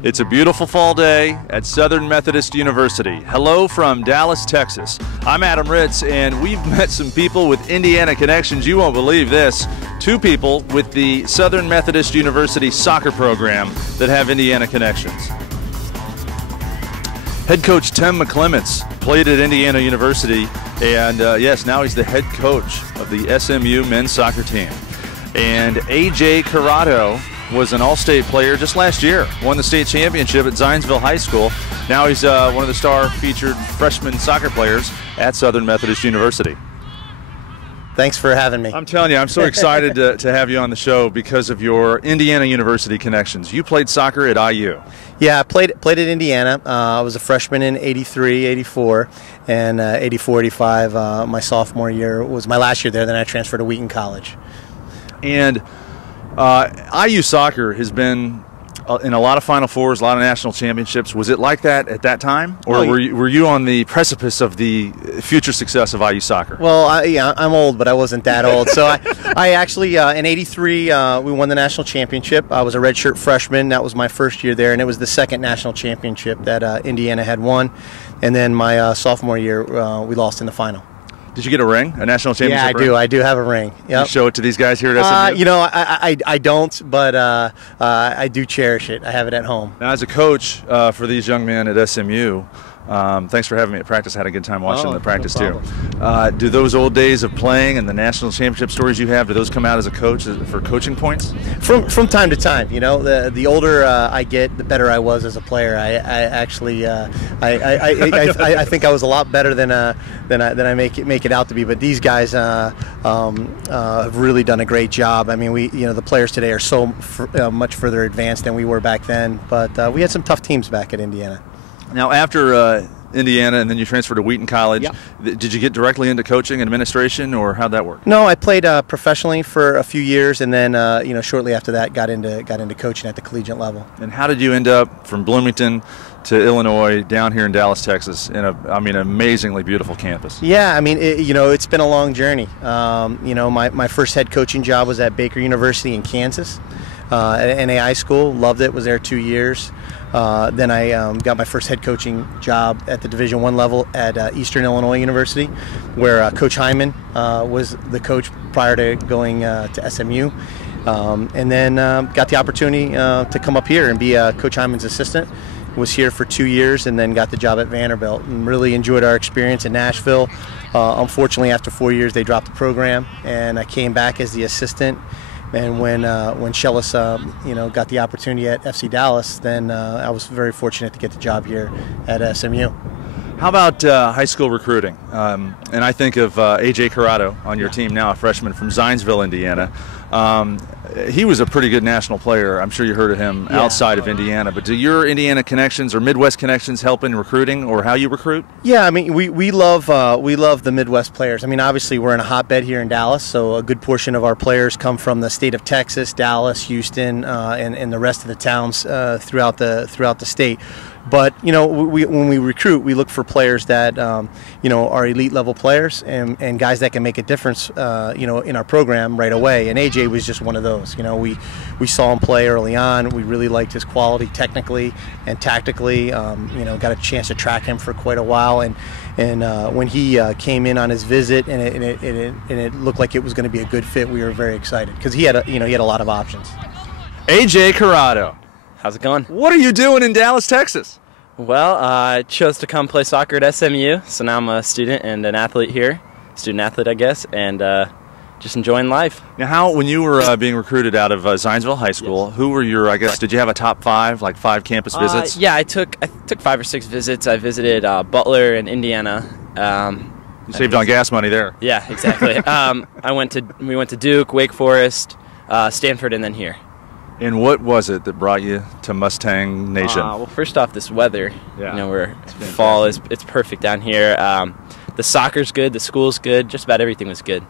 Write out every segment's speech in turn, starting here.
It's a beautiful fall day at Southern Methodist University. Hello from Dallas, Texas. I'm Adam Ritz, and we've met some people with Indiana connections. You won't believe this. 2 people with the Southern Methodist University soccer program that have Indiana connections. Head coach Tim McClemments played at Indiana University, and yes, now he's the head coach of the SMU men's soccer team. And A.J. Corrado was an all-state player just last year, won the state championship at Zionsville High School. Now he's one of the star featured freshman soccer players at Southern Methodist University. Thanks for having me. I'm telling you, I'm so excited to have you on the show because of your Indiana University connections. You played soccer at IU. Yeah, I played at Indiana. I was a freshman in 83, 84, and 84, 85. My sophomore year was my last year there. Then I transferred to Wheaton College. And IU soccer has been in a lot of Final Fours, a lot of national championships. Was it like that at that time? Or were you on the precipice of the future success of IU soccer? Well, I'm old, but I wasn't that old. So I actually, in 83, we won the national championship. I was a redshirt freshman. That was my first year there, and it was the second national championship that Indiana had won. And then my sophomore year, we lost in the final. Did you get a ring, a national championship ring? Yeah, I do have a ring. Yep. You show it to these guys here at SMU? You know, I don't, but I do cherish it. I have it at home. Now, as a coach for these young men at SMU, thanks for having me at practice. I had a good time watching the practice too. Do those old days of playing and the national championship stories you have, do those come out as a coach for coaching points? From time to time, you know. The older I get, the better I was as a player. I think I was a lot better than I make it out to be. But these guys have really done a great job. I mean, the players today are so much further advanced than we were back then. But we had some tough teams back at Indiana. Now, after Indiana and then you transferred to Wheaton College, yep. Did you get directly into coaching and administration, or how'd that work? No, I played professionally for a few years, and then shortly after that got into coaching at the collegiate level. And how did you end up from Bloomington to Illinois down here in Dallas, Texas, in an amazingly beautiful campus? Yeah, I mean, it's been a long journey. My first head coaching job was at Baker University in Kansas, at NAI school. Loved it. Was there 2 years. Then I got my first head coaching job at the Division I level at Eastern Illinois University, where Coach Hyman was the coach prior to going to SMU. And then got the opportunity to come up here and be Coach Hyman's assistant. Was here for 2 years and then got the job at Vanderbilt and really enjoyed our experience in Nashville. Unfortunately, after 4 years, they dropped the program, and I came back as the assistant. And when Shellis, got the opportunity at FC Dallas, then I was very fortunate to get the job here at SMU. How about high school recruiting? And I think of A.J. Curado on your team now, a freshman from Zionsville, Indiana. He was a pretty good national player. I'm sure you heard of him outside of Indiana. But do your Indiana connections or Midwest connections help in recruiting or how you recruit? Yeah, I mean, we love the Midwest players. I mean, obviously we're in a hotbed here in Dallas, so a good portion of our players come from the state of Texas, Dallas, Houston, and the rest of the towns throughout the state. But when we recruit, we look for players that are elite level players and guys that can make a difference in our program right away. And AJ was just one of those. We saw him play early on. We really liked his quality technically and tactically. Got a chance to track him for quite a while. And when he came in on his visit and it looked like it was going to be a good fit, we were very excited because he had a lot of options. A.J. Corrado. How's it going? What are you doing in Dallas, Texas? Well, I chose to come play soccer at SMU, so now I'm a student and an athlete here. Student athlete, I guess, and just enjoying life. Now, when you were being recruited out of Zionsville High School, who were your, did you have a top 5, like 5 campus visits? Yeah, I took 5 or 6 visits. I visited Butler and Indiana. You saved on gas money there. Yeah, exactly. We went to Duke, Wake Forest, Stanford, and then here. And what was it that brought you to Mustang Nation? Well, first off, this weather. Yeah. Fall it's perfect down here. The soccer's good, the school's good, just about everything was good.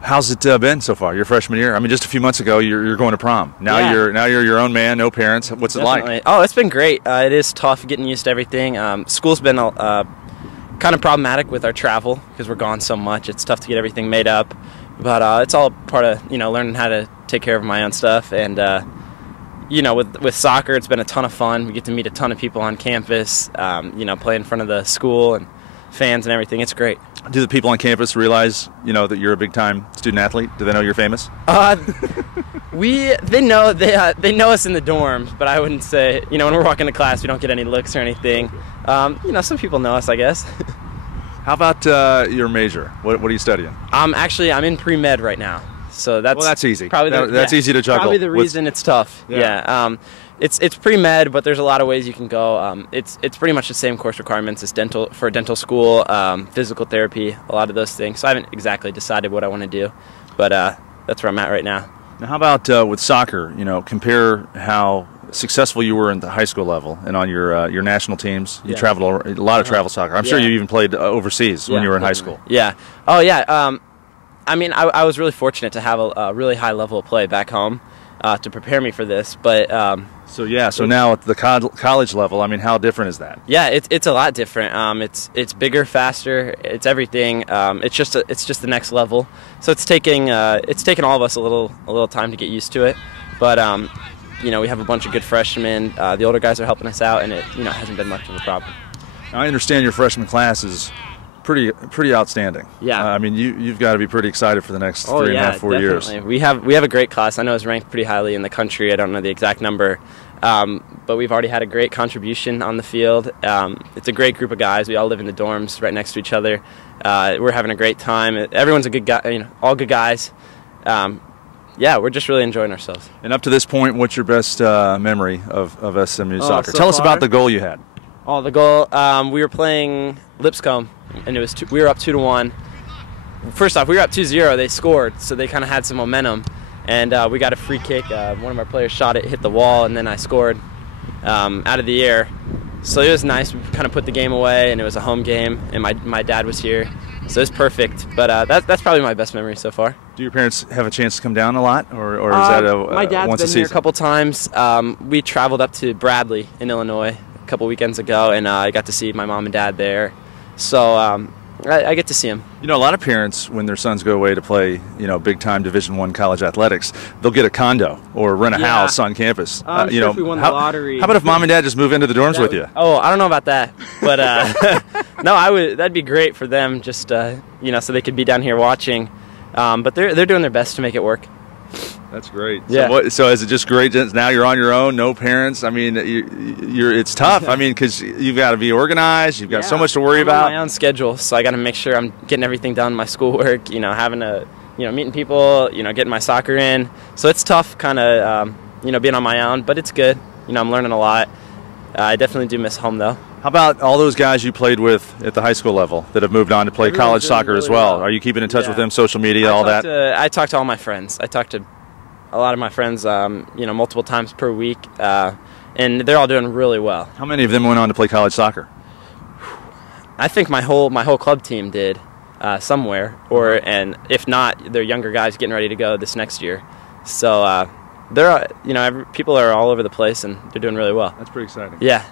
How's it been so far, your freshman year? I mean, just a few months ago, you're going to prom. Now you're your own man, no parents. What's it like? Oh, it's been great. It is tough getting used to everything. School's been kind of problematic with our travel because we're gone so much. It's tough to get everything made up. But it's all part of learning how to take care of my own stuff, and with soccer, it's been a ton of fun. We get to meet a ton of people on campus, play in front of the school and fans and everything. It's great. Do the people on campus realize, that you're a big-time student-athlete? Do they know you're famous? They know us in the dorms, but I wouldn't say, when we're walking to class, we don't get any looks or anything. Some people know us, I guess. How about your major? What are you studying? I'm in pre-med right now. So that's easy. Probably that's easy to juggle. Probably the reason it's tough. Yeah. It's pre-med, but there's a lot of ways you can go. It's pretty much the same course requirements as dental school, physical therapy, a lot of those things. So I haven't exactly decided what I want to do, but that's where I'm at right now. Now, how about with soccer? Compare how successful you were in the high school level and on your national teams. You traveled a lot of travel soccer. I'm sure you even played overseas when you were in high school. Yeah. Oh yeah. I was really fortunate to have a really high level of play back home to prepare me for this. But so now at the college level, how different is that? Yeah, it's a lot different. It's bigger, faster. It's everything. It's just the next level. So it's taking all of us a little time to get used to it. But we have a bunch of good freshmen. The older guys are helping us out, and it hasn't been much of a problem. Now, I understand your freshman class is pretty outstanding. Yeah. You've got to be pretty excited for the next 3.5, 4 years. We have a great class. I know it's ranked pretty highly in the country. I don't know the exact number, but we've already had a great contribution on the field. It's a great group of guys. We all live in the dorms right next to each other. We're having a great time. Everyone's a good guy. All good guys. We're just really enjoying ourselves. And up to this point, what's your best memory of SMU soccer? Tell us about the goal you had. Oh, the goal. We were playing Lipscomb, and we were up 2-1. First off, we were up 2-0. They scored, so they kind of had some momentum, and we got a free kick. One of our players shot it, hit the wall, and then I scored out of the air. So it was nice. We kind of put the game away, and it was a home game, and my dad was here, so it was perfect. But that's probably my best memory so far. Do your parents have a chance to come down a lot, or is that my dad's once a been season? Here a couple times. We traveled up to Bradley in Illinois a couple weekends ago, and I got to see my mom and dad there. So I get to see them. A lot of parents, when their sons go away to play, big-time Division I college athletics, they'll get a condo or rent a house on campus. I'm sure if we won the lottery. How about if mom and dad just move into the dorms with you? Oh, I don't know about that, but no, that'd be great for them, just so they could be down here watching. But they're doing their best to make it work. That's great. Yeah. So is it just great that now you're on your own, no parents? It's tough. Because you've got to be organized. You've got so much to worry about. I'm on my own schedule, so I got to make sure I'm getting everything done. My schoolwork, having to, meeting people, getting my soccer in. So it's tough, kind of, being on my own, but it's good. I'm learning a lot. I definitely do miss home though. How about all those guys you played with at the high school level that have moved on to play college soccer as well? Are you keeping in touch with them, social media, all that? I talk to all my friends. I talk to a lot of my friends, multiple times per week, and they're all doing really well. How many of them went on to play college soccer? I think my whole club team did somewhere, and if not, they're younger guys getting ready to go this next year. So people are all over the place, and they're doing really well. That's pretty exciting. Yeah,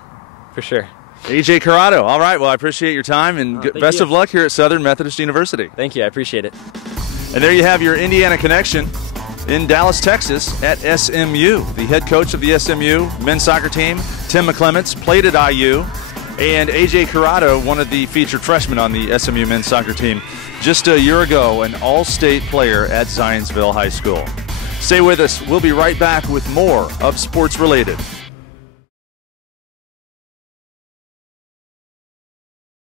for sure. A.J. Corrado. All right, well, I appreciate your time, and best of luck here at Southern Methodist University. Thank you, I appreciate it. And there you have your Indiana connection in Dallas, Texas at SMU. The head coach of the SMU men's soccer team, Tim McClements, played at IU, and A.J. Curado, one of the featured freshmen on the SMU men's soccer team, just a year ago, an all-state player at Zionsville High School. Stay with us. We'll be right back with more of Sports Related.